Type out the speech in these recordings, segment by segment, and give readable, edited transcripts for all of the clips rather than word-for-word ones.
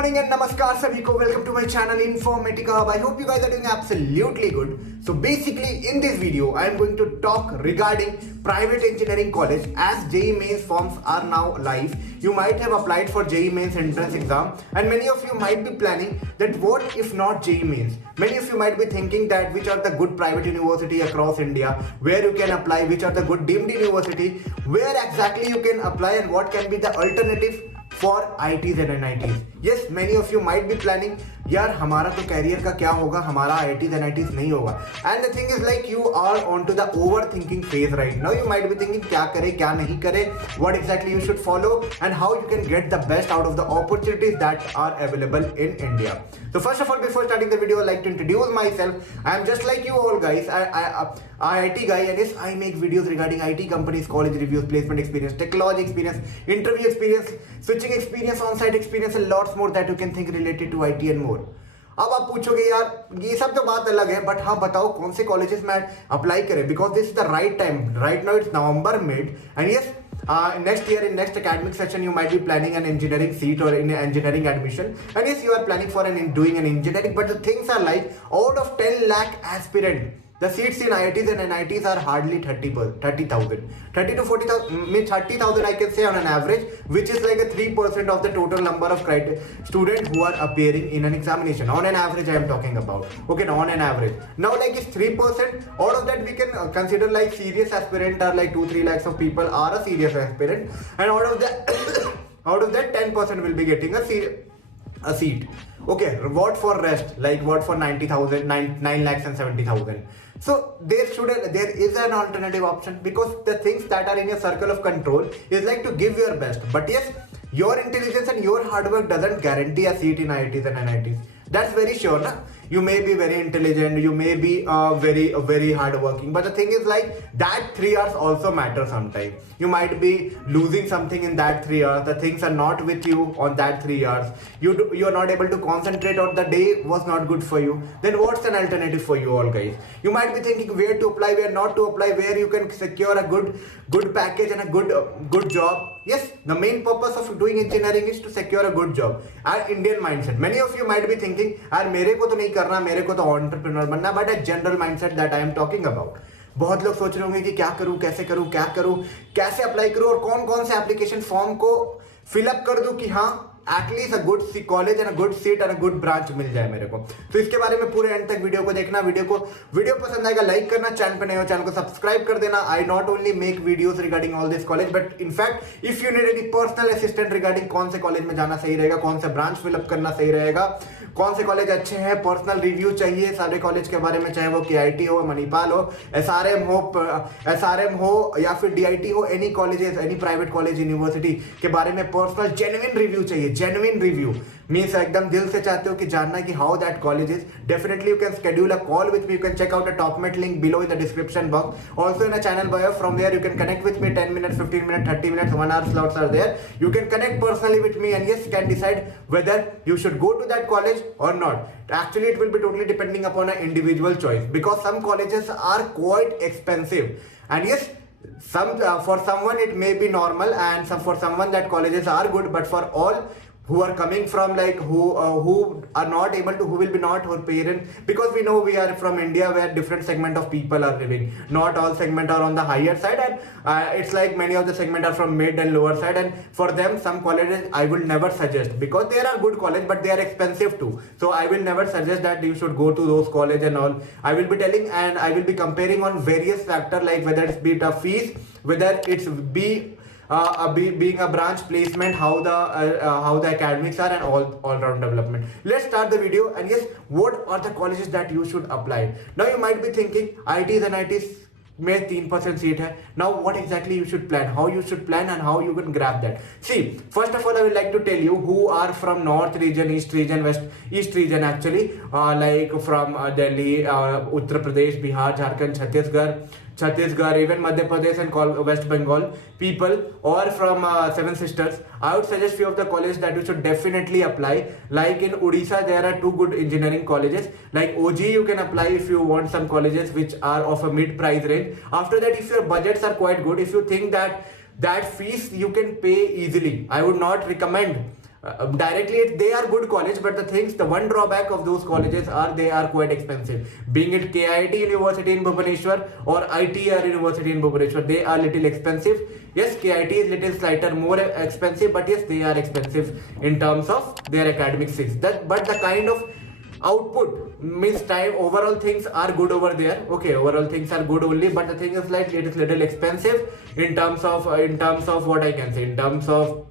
morning and namaskar sabhi ko. Welcome to my channel Informatica Hub. I hope you guys are doing absolutely good. So basically in this video I am going to talk regarding private engineering college as JEE Mains forms are now live. You might have applied for JEE Mains entrance exam and many of you might be planning that what if not JEE Mains. Many of you might be thinking that which are the good private university across India where you can apply, which are the good deemed university, where exactly you can apply and what can be the alternative for ITs and NITs. Yes, many of you might be planning यार हमारा तो career का क्या होगा, हमारा ITs and NITs नहीं होगा. And the thing is like you are onto the overthinking phase right now. You might be thinking क्या करे क्या नहीं करे, what exactly you should follow and how you can get the best out of the opportunities that are available in India. So first of all, before starting the video, I'd like to introduce myself. I am just like you all guys. I IT guy, and yes, I make videos regarding IT companies, college reviews, placement experience, technology experience, interview experience, switching experience, on-site experience, and lots more that you can think related to IT and more. अब आप पूछोगे यार ये सब तो बात अलग है, बट हाँ बताओ कौन से कॉलेजेस में अप्लाई करें, because this is the right time. Right now it's November mid and yes next year in next academic session you might be planning an engineering seat or in engineering admission, and yes you are planning for doing an engineering, but the things are like out of 10 lakh aspirant the seats in IITs and NITs are hardly 30,000 30 to 40,000 means 30,000 I can say on an average, which is like a 3% of the total number of students who are appearing in an examination. On an average I am talking about, okay, now on an average. Now like it's 3%, out of that we can consider like serious aspirant are like 2-3 lakhs of people are a serious aspirant, and out of that out of that 10% will be getting a seat. Okay, what for rest, like what for 90,000 9 lakhs and 70,000. So there is an alternative option, because the things that are in your circle of control is like to give your best, but yes, your intelligence and your hard work doesn't guarantee a seat in IITs and NITs. That's very sure, na? You may be very intelligent, you may be very hardworking, but the thing is like that 3 hours also matter sometimes. You might be losing something in that 3 hours. The things are not with you on that 3 hours. You are not able to concentrate, or the day was not good for you. Then what's an alternative for you all guys? You might be thinking where to apply, where not to apply, where you can secure a good package and a good job. Yes, the main purpose of doing engineering is to secure a good job. Our Indian mindset. Many of you might be thinking, यार मेरे को तो नहीं करना, मेरे को तो entrepreneur बनना, but a general mindset that I am talking about. बहुत लोग सोच रहे होंगे कि क्या करूं, कैसे करूं, क्या करूं, कैसे अप्लाई करूं और कौन कौन से एप्लीकेशन फॉर्म को फिलअप कर दूं कि हाँ at least a good college and a good seat and a good branch मिल जाए मेरे को. तो इसके बारे में पूरे एंड तक वीडियो को देखना. वीडियो पसंद आएगा लाइक करना, चैनल पे नए हो चैनल को सब्सक्राइब कर देना. I not only make videos regarding all this college, but in fact if you need any personal assistant regarding कौन से कॉलेज में जाना सही रहेगा, कौन सा ब्रांच फिलअप करना सही रहेगा, कौन से कॉलेज अच्छे हैं, पर्सनल रिव्यू चाहिए सारे कॉलेज के बारे में, चाहे वो KIT हो, मणिपाल हो, SRM हो या फिर DIT हो, any colleges, any private college university के बारे में पर्सनल जेन्युइन रिव्यू चाहिए. जेन्युइन रिव्यू मीन्स एकदम दिल से चाहते हो कि जानना कि how that college is. Definitely you can schedule a call with me. You can check out a top met link below in the description box, also in a channel bio. From there you can connect with me. 10 minutes, 15 minutes, 30 minutes, 1 hour slots are there. You can connect personally with me and yes, you can decide whether you should go to that college or not. Actually it will be totally depending upon an individual choice, because some colleges are quite expensive, and yes, for someone it may be normal, and for someone that colleges are good, but for all who are coming from like who are not able to, who will be not, who are parents, because we know we are from India where different segment of people are living. Not all segment are on the higher side, and it's like many of the segment are from mid and lower side, and for them some colleges I will never suggest, because there are good college but they are expensive too. So I will never suggest that you should go to those college and all. I will be telling and I will be comparing on various factor, like whether it's be the fees, whether it's being a branch placement, how the academics are, and all round development. Let's start the video. And yes, what are the colleges that you should apply? Now you might be thinking IITs and NITs में 3% seat है. Now what exactly you should plan, how you should plan, and how you can grab that. See, first of all I would like to tell you who are from north region, east region, east region actually, like from Delhi, Uttar Pradesh, Bihar, Jharkhand, Chhattisgarh, even Madhya Pradesh and West Bengal people, or from Seven Sisters. I would suggest few of the colleges that you should definitely apply. Like in Odisha there are 2 good engineering colleges. Like OG you can apply if you want some colleges which are of a mid price range. After that, if your budgets are quite good, if you think that fees you can pay easily, I would not recommend directly they are good college, but the one drawback of those colleges are they are quite expensive. Being it KIT University in Bhubaneswar or ITR University in Bhubaneswar, they are little expensive. Yes, KIT is little slighter more expensive, but yes, they are expensive in terms of their academic things. But the kind of output means time, overall things are good over there. Okay, overall things are good only, but the thing is like it is little expensive in terms of what I can say, in terms of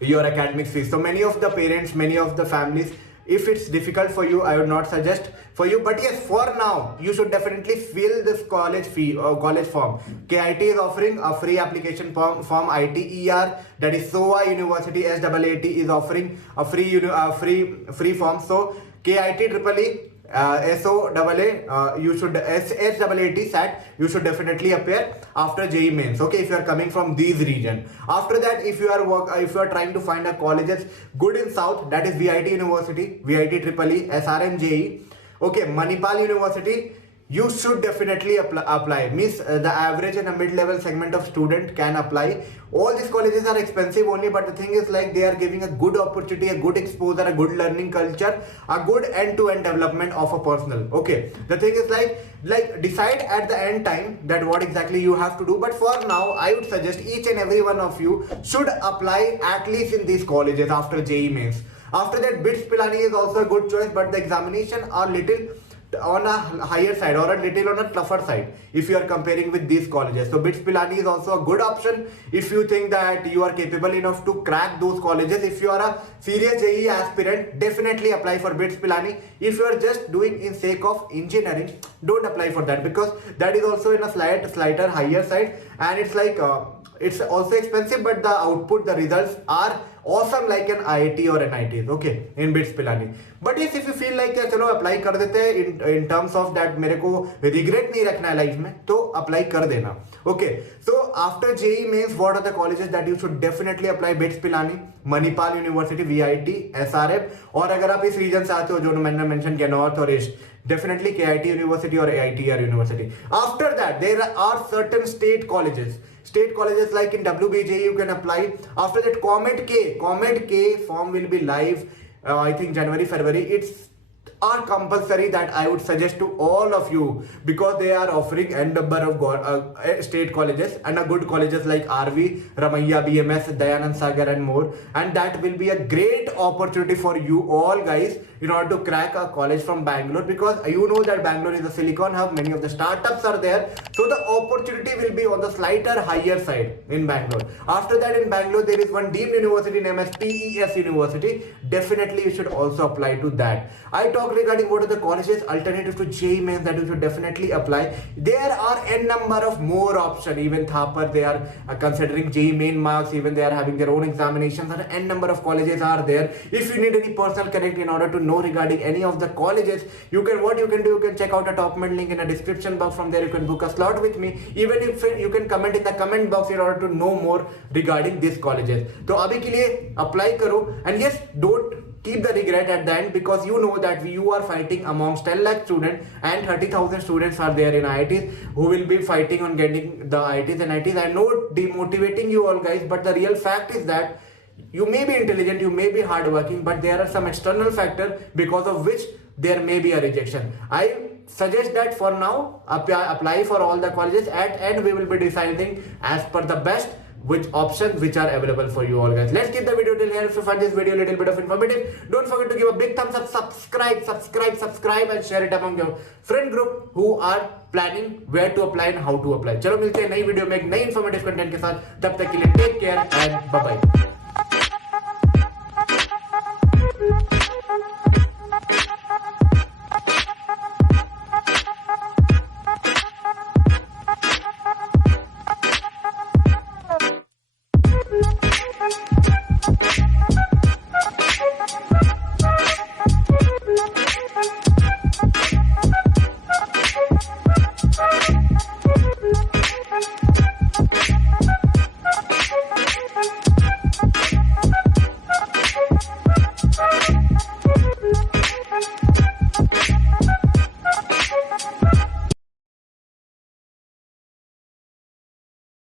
your academic fees. So many of the parents, many of the families, if it's difficult for you, I would not suggest for you. But yes, for now, you should definitely fill this college fee college form. KIT is offering a free application form. ITER, that is SOA University, SAAT is offering a free form. So KIT SOAA, you should SAAT SAT, you should definitely appear after JEE mains. Okay, if you are coming from these region. After that, if you are trying to find a colleges good in South, that is VIT University, VIT EEE, SRM JEE. Okay, Manipal University, you should definitely apply. Means the average and a mid-level segment of student can apply. All these colleges are expensive only, but the thing is like they are giving a good opportunity, a good exposure, a good learning culture, a good end-to-end development of a personal. Okay, the thing is like decide at the end time that what exactly you have to do. But for now, I would suggest each and every one of you should apply at least in these colleges after JEE mains. After that, BITS Pilani is also a good choice, but the examination are little on a higher side or a little on a tougher side if you are comparing with these colleges. So BITS Pilani is also a good option if you think that you are capable enough to crack those colleges. If you are a serious JEE aspirant, definitely apply for BITS Pilani. If you are just doing in sake of engineering, don't apply for that, because that is also in a slighter higher side, and it's like it's also expensive, but the output, the results are awesome like an IIT or NIT, okay, in BITS Pilani. But yes, if you feel like चलो apply कर देते हैं in terms of that मेरे को regret नहीं रखना है life में, तो apply कर देना. Okay, so after JEE mains, what are the colleges that you should definitely apply? BITS Pilani, Manipal University, VIT, SRM, और अगर आप इस region से आते हो जो मैंने mention किया North और East, definitely KIT University or ITR University. After that, there are certain state colleges like in WBJ you can apply. After that, Comet K form will be live I think January, February. It's are compulsory that I would suggest to all of you, because they are offering n number of state colleges and a good colleges like RV, Ramaiah, BMS, Dayanand Sagar and more, and that will be a great opportunity for you all guys in order to crack a college from Bangalore, because you know that Bangalore is a silicon hub, many of the startups are there, so the opportunity will be on the slighter higher side in Bangalore. After that, in Bangalore there is one deemed university named as PES University. Definitely you should also apply to that. I talk regarding what are the colleges alternative to JEE mains that you should definitely apply. There are n number of more options. Even Thapar, they are considering JEE main marks, even they are having their own examinations, and n number of colleges are there. If you need any personal connect in order to know regarding any of the colleges, you can check out a top mid link in a description box. From there you can book a slot with me. Even if you can comment in the comment box in order to know more regarding these colleges. So abhi ke liye apply karo, and yes, don't keep the regret at the end, because you know that you are fighting amongst 10 lakh students and 30,000 students are there in IITs who will be fighting on getting the IITs and IITs. I know demotivating you all guys, but the real fact is that you may be intelligent, you may be hardworking, but there are some external factors because of which there may be a rejection. I suggest that for now apply for all the colleges. At end we will be deciding as per the best which options which are available for you all guys. Let's keep the video till here. If you find this video a little bit of informative, don't forget to give a big thumbs up, subscribe and share it among your friend group who are planning where to apply and how to apply. चलो मिलते हैं नई video में एक नई informative content के साथ. तब तक के लिए take care and bye bye.